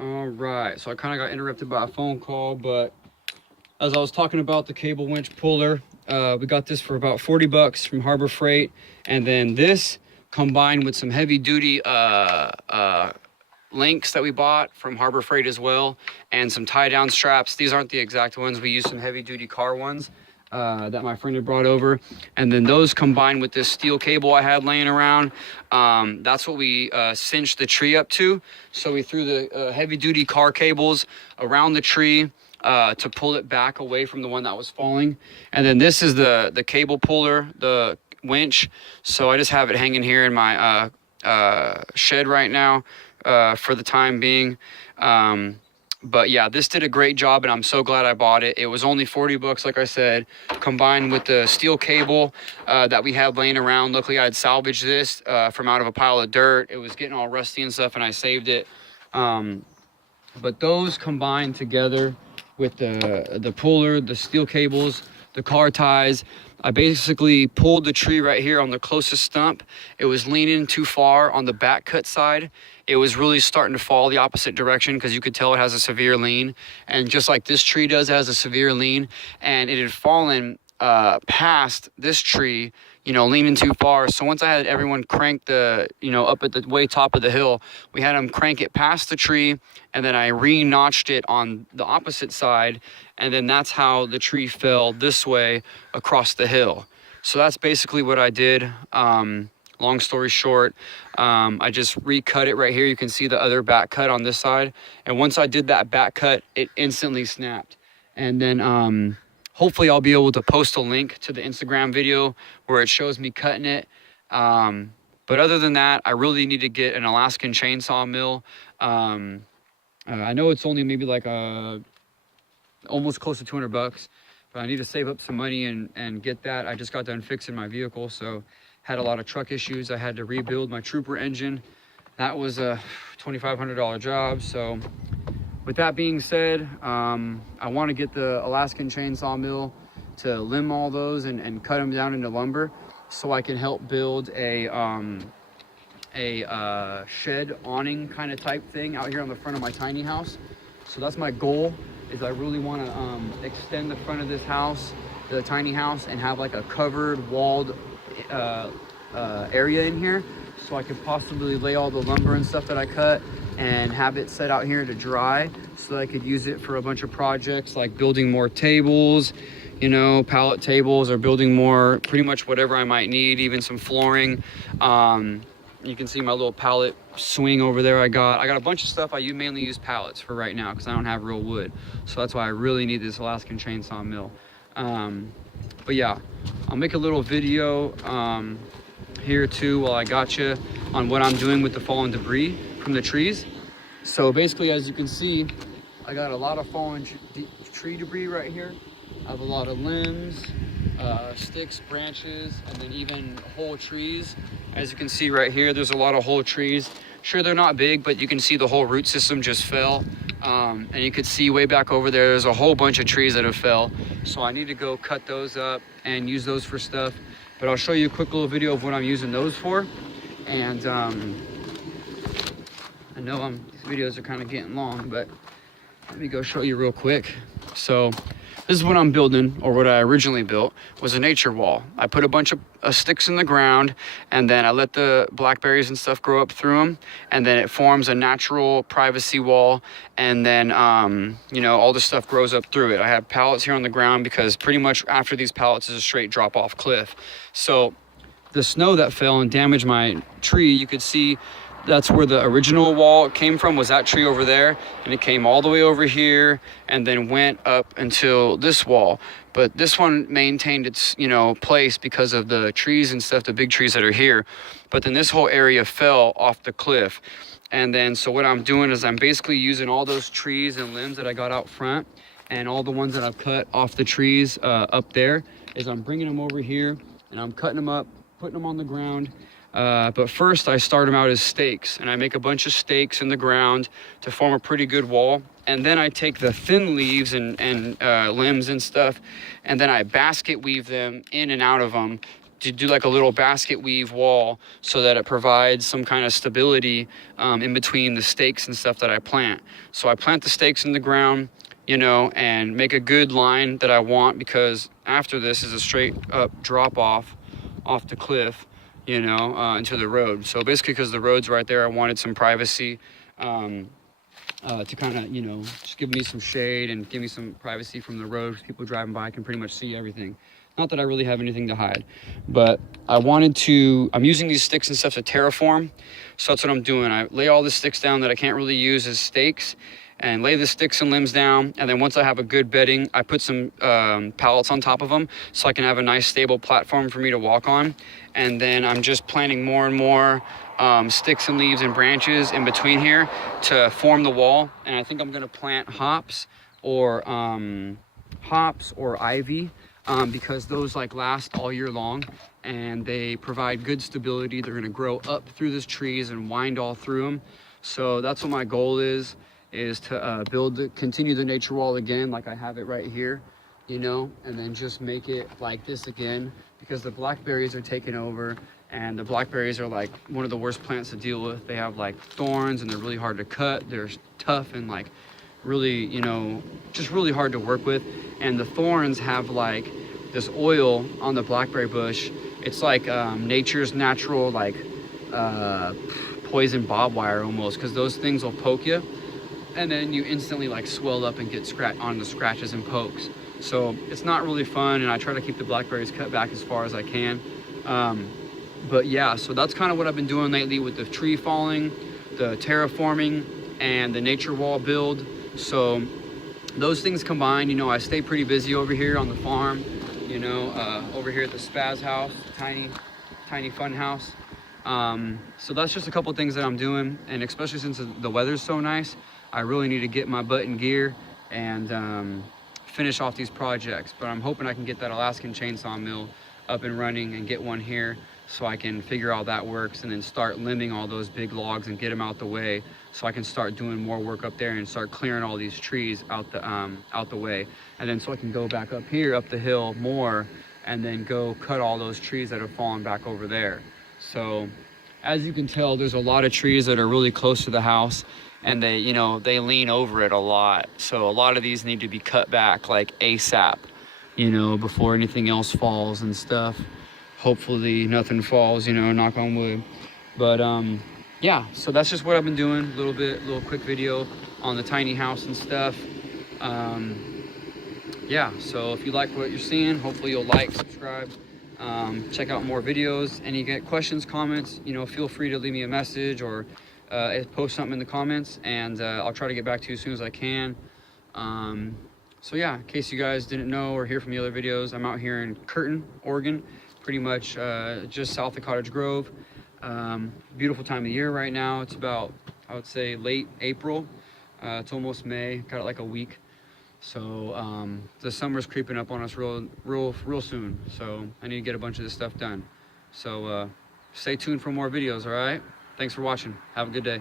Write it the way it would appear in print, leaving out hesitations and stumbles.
All right, so I kind of got interrupted by a phone call, but as I was talking about the cable winch puller, we got this for about 40 bucks from Harbor Freight. And then this combined with some heavy duty links that we bought from Harbor Freight as well, and some tie down straps. These aren't the exact ones. We used some heavy duty car ones that my friend had brought over. And then those combined with this steel cable I had laying around, that's what we cinched the tree up to. So we threw the heavy duty car cables around the tree to pull it back away from the one that was falling. And then this is the cable puller, the winch. So I just have it hanging here in my shed right now for the time being. But yeah, this did a great job, and I'm so glad I bought it. It was only 40 bucks, like I said, combined with the steel cable that we had laying around. Luckily, I had salvaged this from out of a pile of dirt. It was getting all rusty and stuff, and I saved it. But those combined together with the puller, the steel cables, the car ties, I basically pulled the tree right here on the closest stump. It was leaning too far on the back cut side. It was really starting to fall the opposite direction because you could tell it has a severe lean. And just like this tree does, it has a severe lean. And it had fallen past this tree, you know, leaning too far. So once I had everyone crank the, you know, up at the way top of the hill, we had them crank it past the tree, and then I re-notched it on the opposite side, and then that's how the tree fell this way across the hill. So that's basically what I did. Long story short, I just recut it right here. You can see the other back cut on this side, and once I did that back cut, it instantly snapped. And then hopefully I'll be able to post a link to the Instagram video where it shows me cutting it. But other than that, I really need to get an Alaskan chainsaw mill. I know it's only maybe like almost close to 200 bucks, but I need to save up some money and get that. I just got done fixing my vehicle, so had a lot of truck issues. I had to rebuild my Trooper engine. That was a $2,500 job. So with that being said, I want to get the Alaskan chainsaw mill to limb all those and cut them down into lumber so I can help build a shed awning kind of type thing out here on the front of my tiny house. So that's my goal, is I really want to extend the front of this house, the tiny house, and have like a covered walled area in here, so I could possibly lay all the lumber and stuff that I cut and have it set out here to dry, so that I could use it for a bunch of projects like building more tables, you know, pallet tables, or building more, pretty much whatever I might need, even some flooring. You can see my little pallet swing over there I got a bunch of stuff. I mainly use pallets for right now because I don't have real wood, so that's why I really need this Alaskan chainsaw mill. But yeah, I'll make a little video here too while I got you on what I'm doing with the fallen debris from the trees. So basically, as you can see, I got a lot of fallen tree debris right here. I have a lot of limbs, sticks, branches, and then even whole trees. As you can see right here, there's a lot of whole trees. Sure, they're not big, but you can see the whole root system just fell. And you could see way back over there, there's a whole bunch of trees that have fell. So I need to go cut those up and use those for stuff. But I'll show you a quick little video of what I'm using those for. And I know these videos are kind of getting long, but let me go show you real quick. So this is what I'm building, or what I originally built, was a nature wall. I put a bunch of sticks in the ground, and then I let the blackberries and stuff grow up through them, and then it forms a natural privacy wall, and then, you know, all the stuff grows up through it. I have pallets here on the ground because pretty much after these pallets is a straight drop-off cliff. So the snow that fell and damaged my tree, you could see that's where the original wall came from, was that tree over there, and it came all the way over here and then went up until this wall. But this one maintained its, you know, place because of the trees and stuff, the big trees that are here. But then this whole area fell off the cliff. And then so what I'm doing is I'm basically using all those trees and limbs that I got out front and all the ones that I've cut off the trees up there, is I'm bringing them over here and I'm cutting them up, putting them on the ground. But first I start them out as stakes, and I make a bunch of stakes in the ground to form a pretty good wall. And then I take the thin leaves and limbs and stuff, and then I basket weave them in and out of them to do like a little basket weave wall so that it provides some kind of stability in between the stakes and stuff that I plant. So I plant the stakes in the ground, you know, and make a good line that I want, because after this is a straight up drop off the cliff, you know, into the road. So basically, because the road's right there, I wanted some privacy to kind of, you know, just give me some shade and give me some privacy from the road. People driving by can pretty much see everything. Not that I really have anything to hide, but I'm using these sticks and stuff to terraform. So that's what I'm doing. I lay all the sticks down that I can't really use as stakes, and lay the sticks and limbs down. And then once I have a good bedding, I put some pallets on top of them so I can have a nice stable platform for me to walk on. And then I'm just planting more and more sticks and leaves and branches in between here to form the wall. And I think I'm gonna plant hops or ivy, because those like last all year long and they provide good stability. They're gonna grow up through these trees and wind all through them. So that's what my goal is to continue the nature wall again, like I have it right here, you know, and then just make it like this again, because the blackberries are taking over, and the blackberries are like one of the worst plants to deal with. They have like thorns and they're really hard to cut. They're tough and like really, you know, just really hard to work with. And the thorns have like this oil on the blackberry bush. It's like nature's natural like poison barbed wire almost, because those things will poke you and then you instantly like swell up and get on the scratches and pokes. So it's not really fun, and I try to keep the blackberries cut back as far as I can. But yeah, so that's kind of what I've been doing lately with the tree falling, the terraforming, and the nature wall build. So those things combined, you know, I stay pretty busy over here on the farm, you know, over here at the Spaz house, tiny fun house. So that's just a couple things that I'm doing, and especially since the weather's so nice, I really need to get my butt in gear and finish off these projects. But I'm hoping I can get that Alaskan chainsaw mill up and running and get one here so I can figure out how that works, and then start limbing all those big logs and get them out the way so I can start doing more work up there and start clearing all these trees out the way. And then so I can go back up here, up the hill more, and then go cut all those trees that have fallen back over there. So as you can tell, there's a lot of trees that are really close to the house, and they, you know, they lean over it a lot. So a lot of these need to be cut back like ASAP, you know, before anything else falls and stuff. Hopefully nothing falls, you know, knock on wood. But yeah, so that's just what I've been doing. A little quick video on the tiny house and stuff. Yeah, so if you like what you're seeing, hopefully you'll like, subscribe, check out more videos. Any questions, comments, you know, feel free to leave me a message or post something in the comments, and I'll try to get back to you as soon as I can. So yeah, in case you guys didn't know or hear from the other videos, I'm out here in Curtin, Oregon, pretty much just south of Cottage Grove. Beautiful time of year right now. It's about, I would say, late April. It's almost May, got like a week. So the summer's creeping up on us real soon. So I need to get a bunch of this stuff done. So stay tuned for more videos, all right? Thanks for watching. Have a good day.